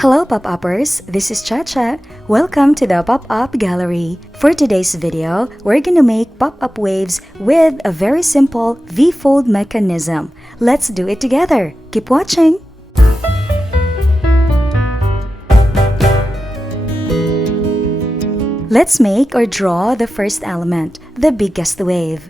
Hello pop-uppers, this is Chacha. Welcome to the pop-up gallery. For today's video, we're gonna make pop-up waves with a very simple V-fold mechanism. Let's do it together. Keep watching! Let's make or draw the first element, the biggest wave.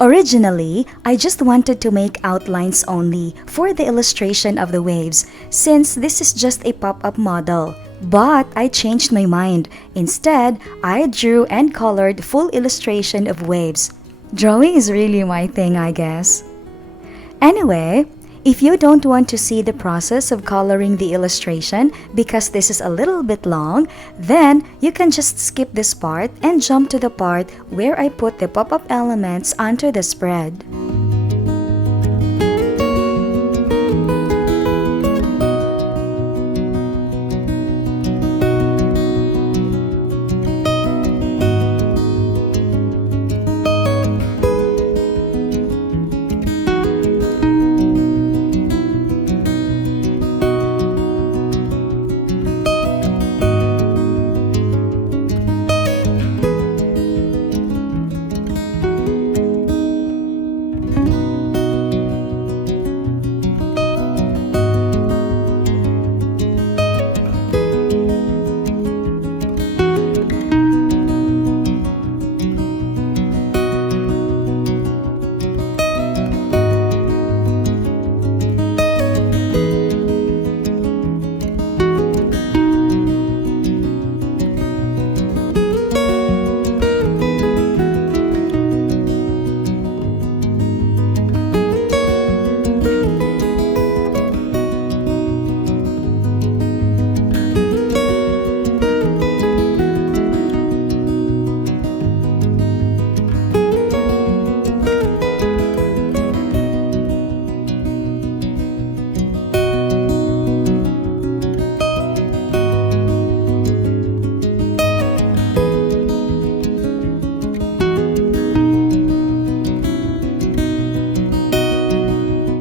Originally, I just wanted to make outlines only for the illustration of the waves since this is just a pop-up model. But I changed my mind. Instead, I drew and colored full illustration of waves. Drawing is really my thing, I guess. Anyway, if you don't want to see the process of coloring the illustration because this is a little bit long, then you can just skip this part and jump to the part where I put the pop-up elements onto the spread.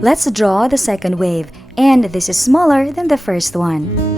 Let's draw the second wave, and this is smaller than the first one.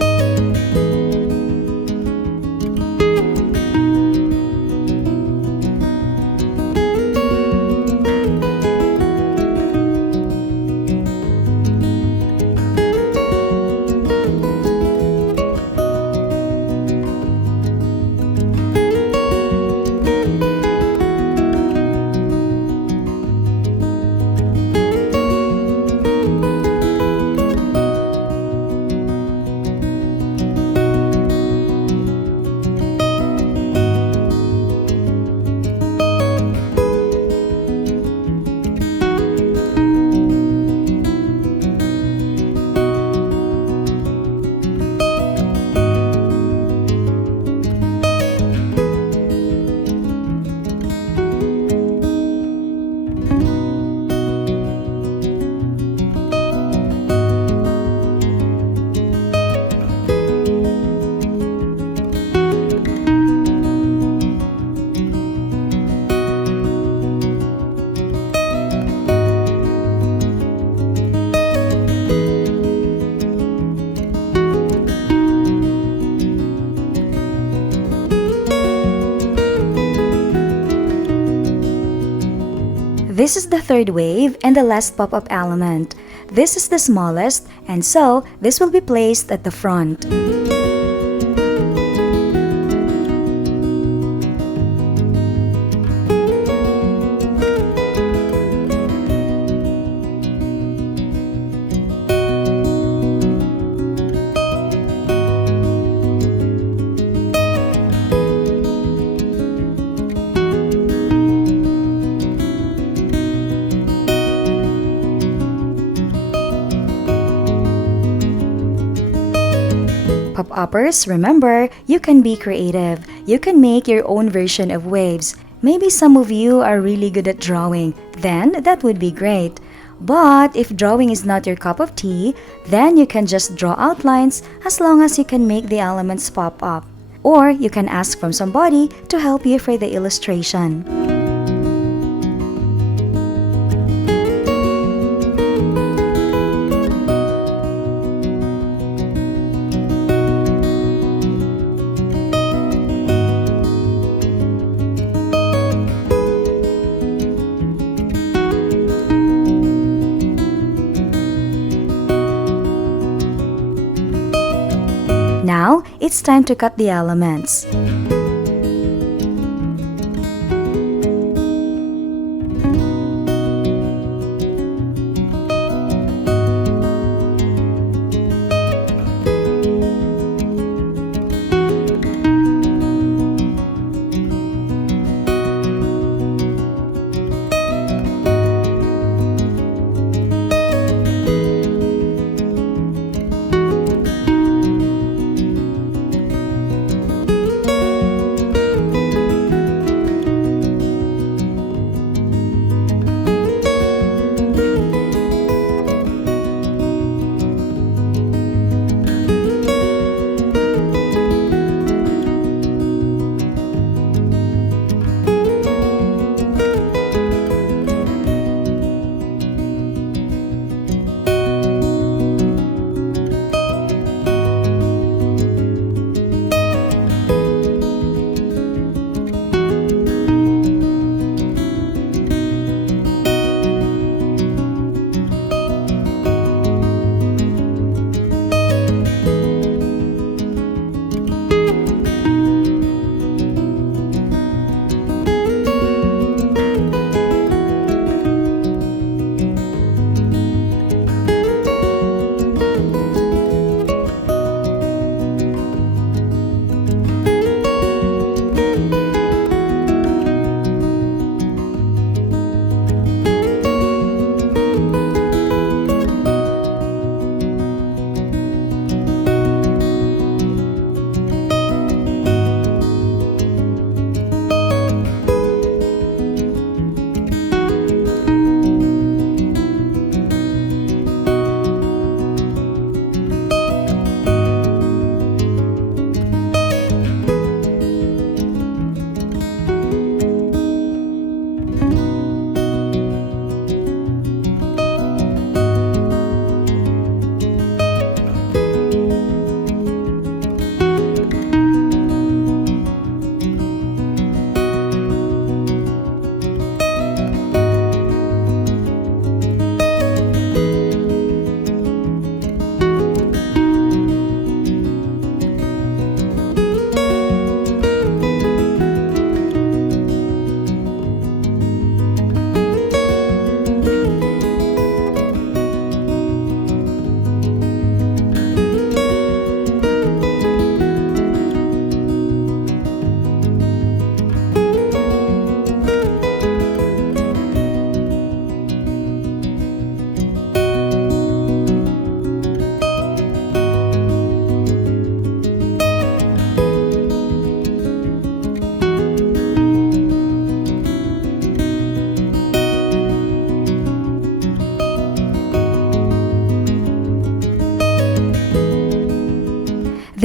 This is the third wave and the last pop-up element. This is the smallest, and so this will be placed at the front. Pop-uppers, remember, you can be creative. You can make your own version of waves. Maybe some of you are really good at drawing, then that would be great. But if drawing is not your cup of tea, then you can just draw outlines as long as you can make the elements pop up. Or you can ask from somebody to help you for the illustration. Now, it's time to cut the elements.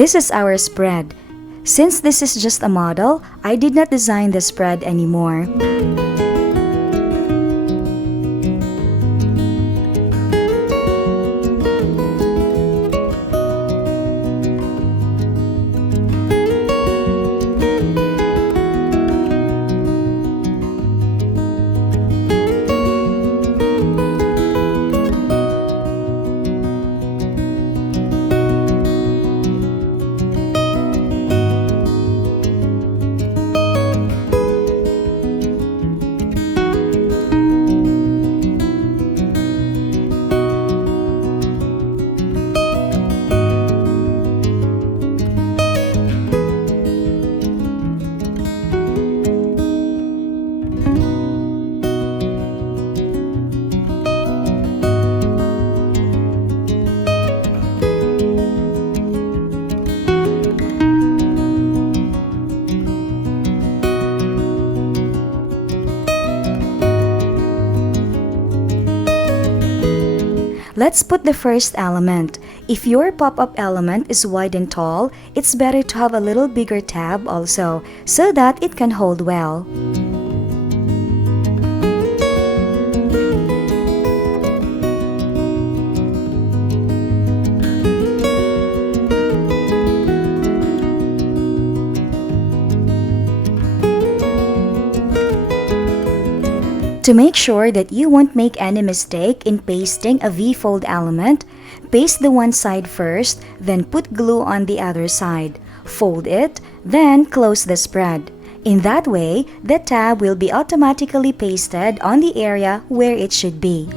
This is our spread. Since this is just a model, I did not design the spread anymore. Let's put the first element. If your pop-up element is wide and tall, it's better to have a little bigger tab also, so that it can hold well. To make sure that you won't make any mistake in pasting a V-fold element, paste the one side first, then put glue on the other side. Fold it, then close the spread. In that way, the tab will be automatically pasted on the area where it should be.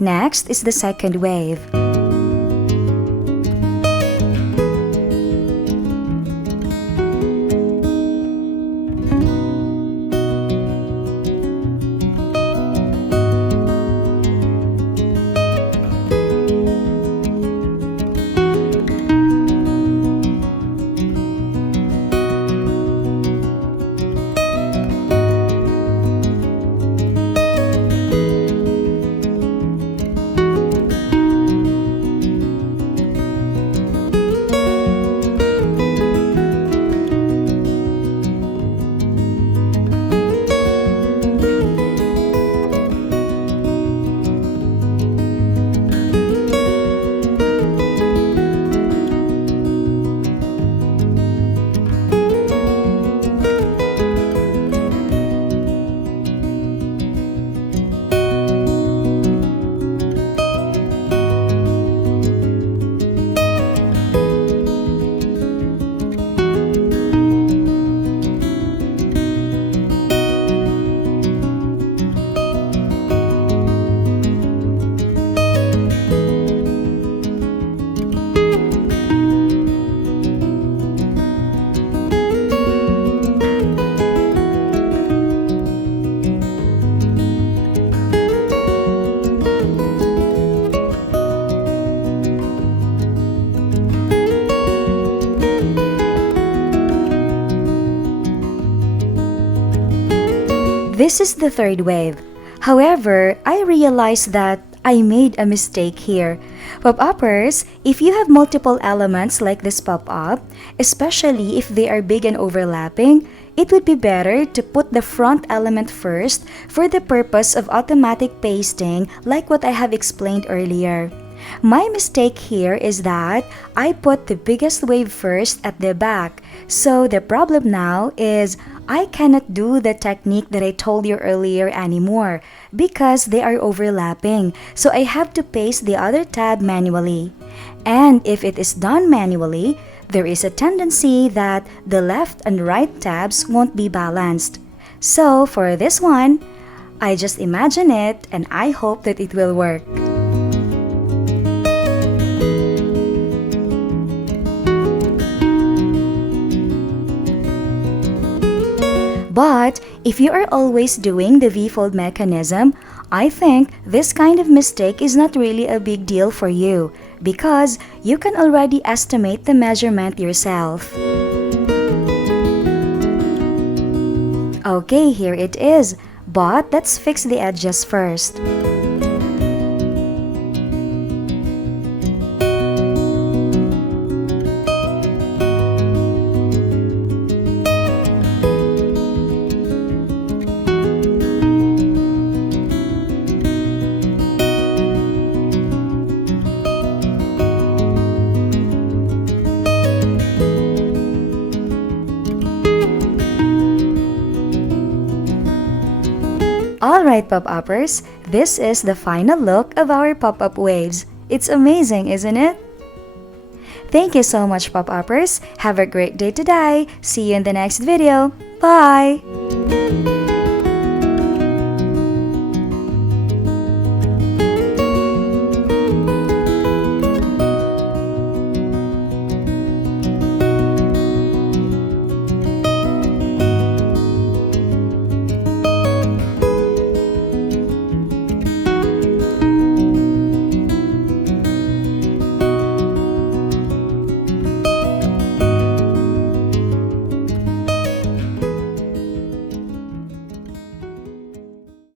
Next is the second wave. This is the third wave. However, I realized that I made a mistake here. Pop-uppers, if you have multiple elements like this pop-up, especially if they are big and overlapping, it would be better to put the front element first for the purpose of automatic pasting like what I have explained earlier. My mistake here is that I put the biggest wave first at the back. So the problem now is I cannot do the technique that I told you earlier anymore because they are overlapping. So I have to paste the other tab manually. And if it is done manually, there is a tendency that the left and right tabs won't be balanced. So for this one, I just imagine it and I hope that it will work. But if you are always doing the V-fold mechanism, I think this kind of mistake is not really a big deal for you because you can already estimate the measurement yourself. Okay, here it is, but let's fix the edges first. Alright, pop-uppers, this is the final look of our pop-up waves. It's amazing, isn't it? Thank you so much, pop-uppers. Have a great day today. See you in the next video. Bye!